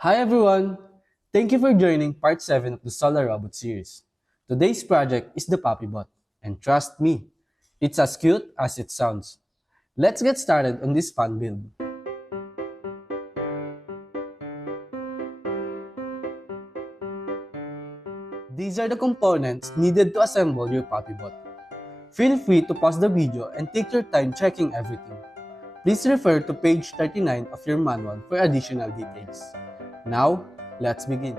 Hi everyone! Thank you for joining part 7 of the Solar Robot series. Today's project is the PUPPYBOT, and trust me, it's as cute as it sounds. Let's get started on this fun build. These are the components needed to assemble your PUPPYBOT. Feel free to pause the video and take your time checking everything. Please refer to page 39 of your manual for additional details. Now, let's begin.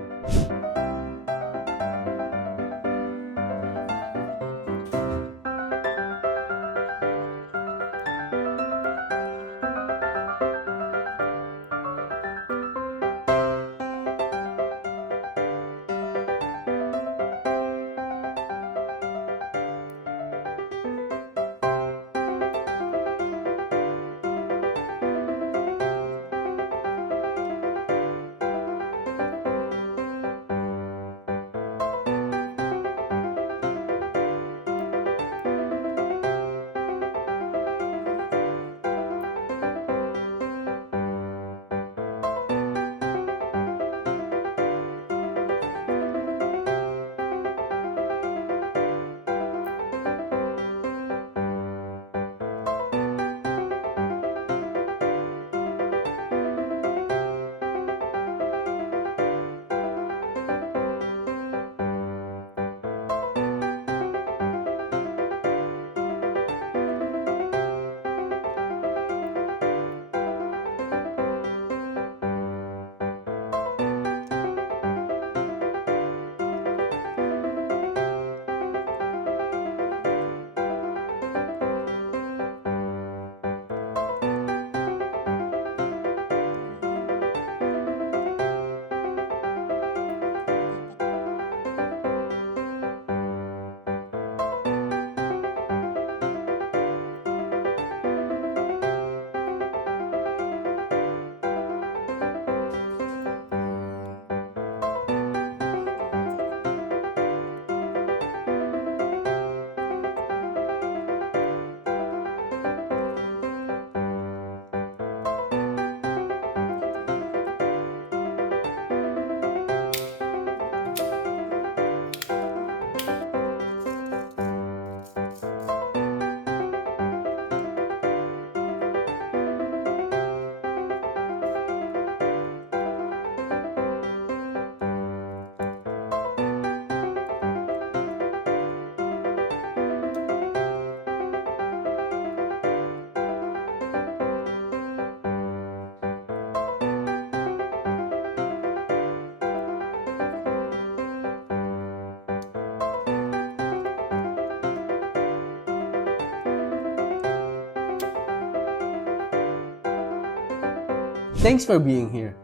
Thanks for being here.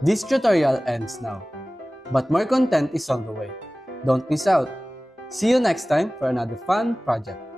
This tutorial ends now, but more content is on the way. Don't miss out. See you next time for another fun project.